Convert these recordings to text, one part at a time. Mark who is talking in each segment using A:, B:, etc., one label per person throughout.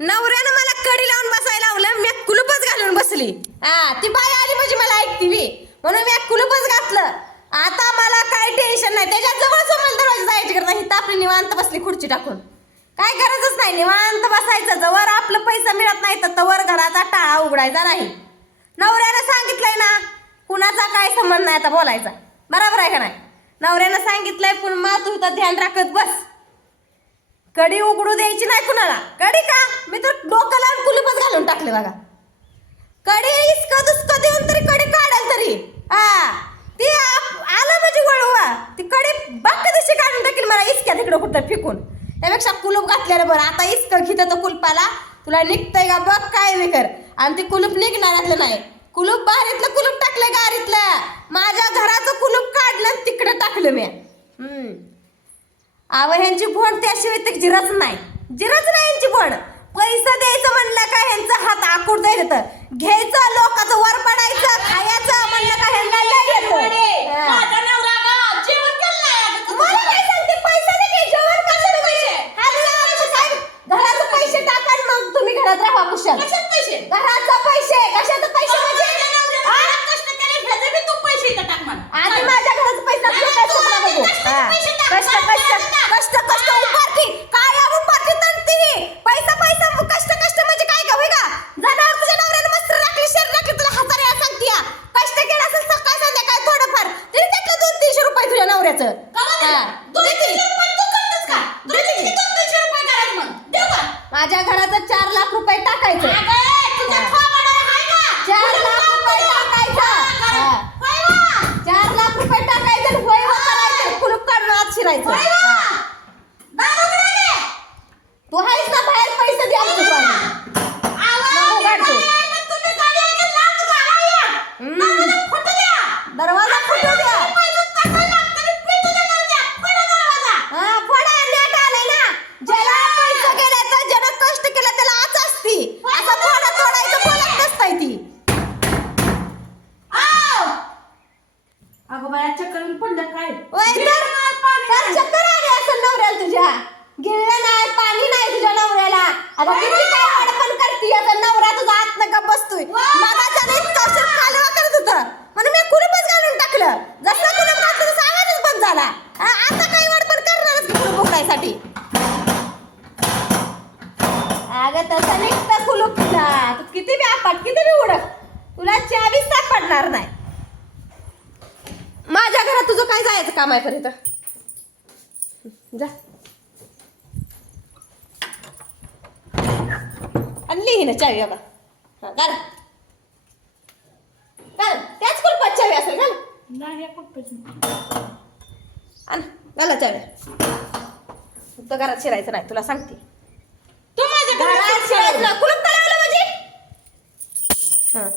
A: नवऱ्यानं मला कडी लावून बसायला लावलं मी कुलूपच घालून बसली. हा ती बाई आली म्हणजे मला ऐकती मी. म्हणून मी कुलूपच घातलं. आता मला काय टेन्शन नाही. त्याच्याजवळ समोर दरवाजा जायची गरज नाही. आपली निवांत बसली खुर्ची टाकून. काय गरजच नाही. निवांत बसायचं. जवळ आपलं पैसा मिळत नाही तर तवर घराचा टाळा उघडायचा नाही. नवऱ्यानं सांगितलंय ना कुणाचा काय संबंध नाही आता बोलायचा. बरोबर आहे का नाही? नवऱ्यानं सांगितलंय पण मातृता ध्यान राखत बस. कडी उघडू द्यायची नाही कुणाला? कडी का? मी तर डोक्याला कुलूपच घालून टाकले बघा. कडी इसकं दुसक देऊन तरी कडी काढाल तरी. हा. ती आलं म्हणजे वळवा ती कडी बाकी दिशी काढून टाकेल मला इसक्या तिकडं कुठं फिकून. त्यापेक्षा कुलूप घातलेलं बरं. आता इसक घेत तर कुलपाला. तुला निघतंय का बघ काय नाही कर. आणि ती कुलूप निघणार नाही. कुलूप बाहेर कुलूप टाक आव ह्यांची भोड त्याशिवाय तर जिरच नाही. जिरच नाही यांची भोड. पैसा द्यायचं म्हणलं का ह्यांचा हात आकुडता येत घ्यायचं लोकांचं वर पडायचं खायचं म्हणलं का ह्यांना लय पैसे टाका मग तुम्ही घरात
B: पैसे?
A: म्हणजे? आधी माझ्या कष्ट マジャガラ बी उडक तुला चावीस तास पडणार नाही. माझ्या घरात तुझं काय जायचं काम आहे खरं तर? जा. आणली ही ना चावी बाबा हा घाल. घाल. त्याच कुलपात चावी असेल घाल.
B: नाही
A: घाला चावी. तर घरात शिरायचं नाही तुला सांगते.
B: तू माझ्या
A: घरात शिरायचं कुलप
B: Sure.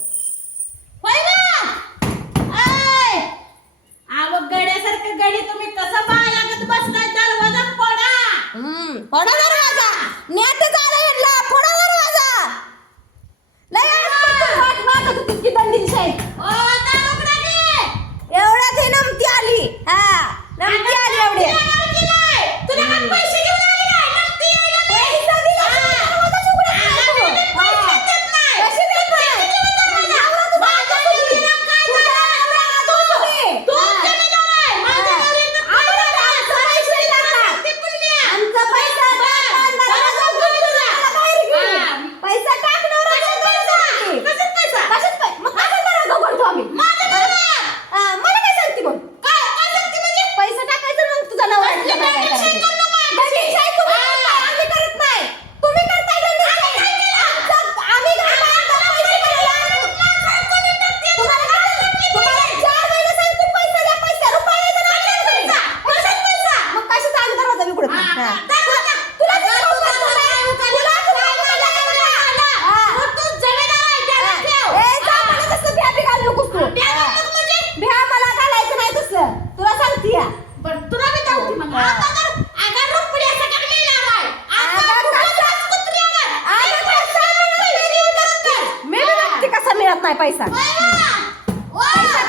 B: नाही
A: पैसा.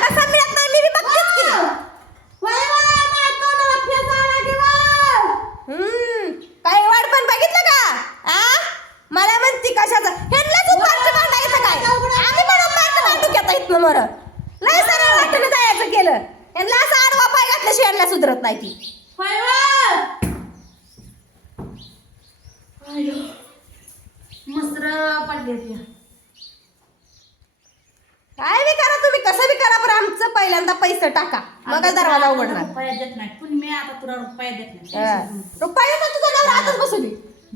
A: कसा मिळत नाही?
B: मी हम्म, काय
A: वाट पण बघितलं का? आ? मला
B: म्हणती कशाचा? ह्यांनाच उपाट
A: मांडायचं काय? आम्ही पण उपाट मांडू घेता इथनं मरं. लय सरळ वाटणं जायचं केलं. ह्यांना असं आडवा पाय घातल्याशिवाय ह्यांना सुधरत नाही ती. मस्त पहिल्यांदा पैसे टाका. मग दरवाजा उघडणार
B: रुपया देत नाही. पण मी आता तुला रुपया देत. नाही.
A: रुपये तुझा नवरा आतच बसू दे.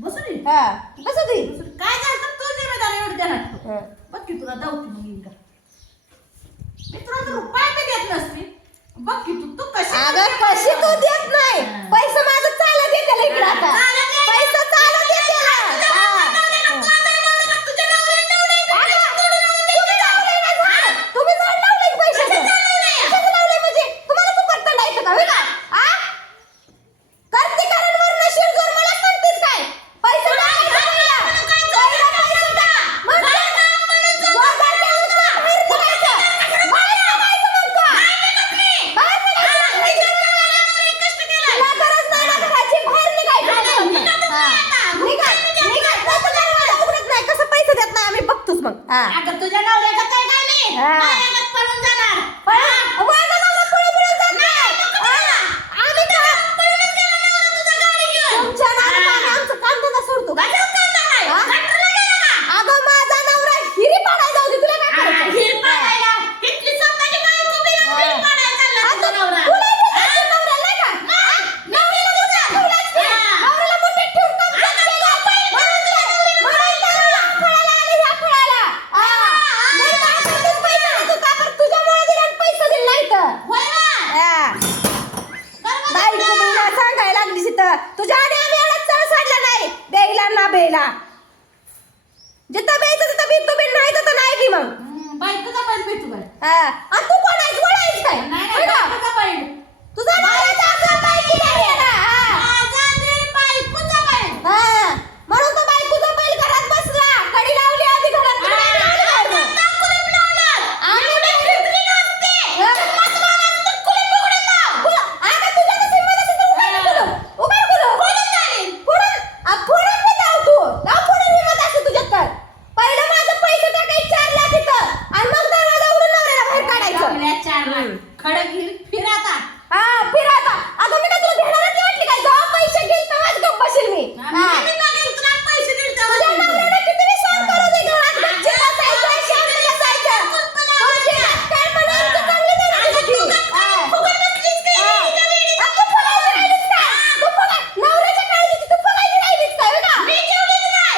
B: बसू दे.
A: हा. बसू दे.
B: काय तर तू जिम्मेदार एवढं देणार
A: हा.
B: बघ की तुला जाऊ मग मी तुला तर रुपया बी देत नसते. बघ की तू तू कशी
A: अगं कशी तू देत नाही. पैसे माझं चालत येते इकडे आता. का, होय का? आ? कर्तिकारांवरनं शिरजोर मला सांगतेस काय? पैसे टाकायचे पहिला. पहिला पैसे टाक. मग जोरदार घेऊन जा. बाहेर पडायचं. बाहेर पडायचं म्हणतो. बाहेर पडायचं. तुला गरज नाही ना घराची. बाहेर निघायचं. हा. निघा. निघा. तसं दरवाजा उघडत नाही. कसं पैसे देत नाही आम्ही बघतोच मग हा
B: अगं तुझ्या नवऱ्याचं काय
A: हा
B: पळून जाणार
A: पण माझा नवरा पळून पळून जात नाही. हा. आम्ही का- तुमच्या नावानं आम्ही आमचं कामधंदा सोडतो का? हा? अगं माझा नवरा हिरी पाडायला जाऊ दे तुला काय करायचं? आता तुला इथे जायचं नवऱ्याला नाही का? हा? नवऱ्याला मुठीत ठेवलाच की. नवऱ्याला मुठीत ठेवून काम करत केलं. म्हणून तर- म्हणून तर ह्या फळाला आली, ह्या फळाला. हा. नाही तर आताच पैसे देत होता, पण तुझ्यामुळे दिले आणि पैसे दिले नाहीत. हा. बाई तुम्हाला सांगायला लागली तिथं तुझ्या आधी आम्ही एवढा चळ सोडला नाही द्यायला ना बेला जिथं बेचं तिथं बी तुम्ही नाही तर नाही की मग. हा. आणि तू कोण आहेस? कोण आहेस? काय होय का? तुझा बायकी नाही आहे ना हा. हा. म्हणून तो बायकोचा बैल घरात बसला कडी लावली आधी घरात तुम्ही नाही लावली घरात. आम्ही नाही- हा. कुठं? आता तुझ्या नशीब मला तिथं उघड कुठं? उघड कुठं? पुढं- आ, पुढं पण लाव तू. लाव पुढं हिंमत असते तुझ्यात तर. पहिलं माझं पैसे टाकायचे चार लाख इथं. आणि मग दरवाजा उघडून नवऱ्याला बाहेर काढायचं.
B: खडक घेऊन फिर आता
A: हा, फिर आता. अगं मी काय तुला भेटणारच नाही वाटली काय? जेव्हा पैसे घेईल तेव्हाच गप्प बसेल मी. हा.
B: पैसे दिले
A: तुझ्या नवऱ्याला किती बी सहन करू दे, घरात गच्ची बसायचं, शांत बसायचं. तुमची काय म्हणायचं चांगली नाही ना तुझी. हा. हा. आ, तू फुगायची राहिलीस का? तू फुगा- नवऱ्याच्या काळजीची तू फुगायची राहिलीस का, होय का?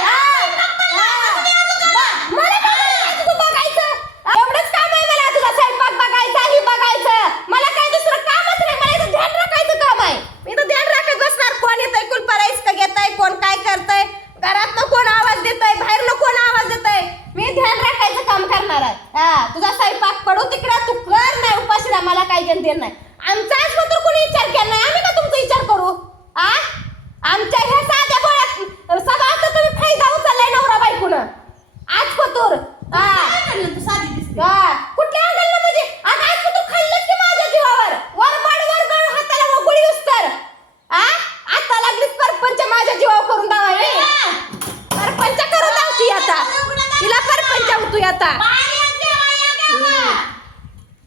A: हा. हा. ब- मला काय माहिती तू बघायचं? एवढंच काम आहे मला तुझा स्वयंपाक बघायचा, हे बघायचं. मला काय दुसरं कामच नाही. मला इथं ध्यान राखायचं काम आहे. मी इथं ध्यान राखत बसणार. कोण येतंय, कुलपाला इसकं घेतंय, कोण काय करतंय. घरातनं कोण आवाज देतंय, बाहेरनं कोण आवाज देतंय. मी ध्यान राखायचं काम करणार आहे. हा, तुझा स्वयंपाक पडू तिकडं तू कर नाही उपाशी राहा, मला काही घेणं देणं नाही आमचा आज मात्र कोणी विचार केला नाही आम्ही का तुमचा विचार करू आ आमच्या ह्या साध्या बोळ्यात सगळा तुम्ही फायदा उचललाय नवरा बायकोनं आज पतूर हा
B: साधी दिसते
A: हा. कुठल्या अंगाला म्हणजे आता आज तू खाल्लंस की माझ्या जीवावर वरबड वरबड हाताला वगुळी उस्तर आ आता लागलीस माझ्या जीवावर करून दावाय परपंच करून दावती आता. तिला परपंच होतोय आता.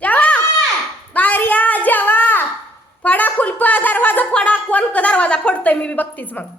A: जेवा बाहेर या जेवा. फडा कुलप दरवाजा फडा. कोण दरवाजा फोडतोय मी बघतीच मग.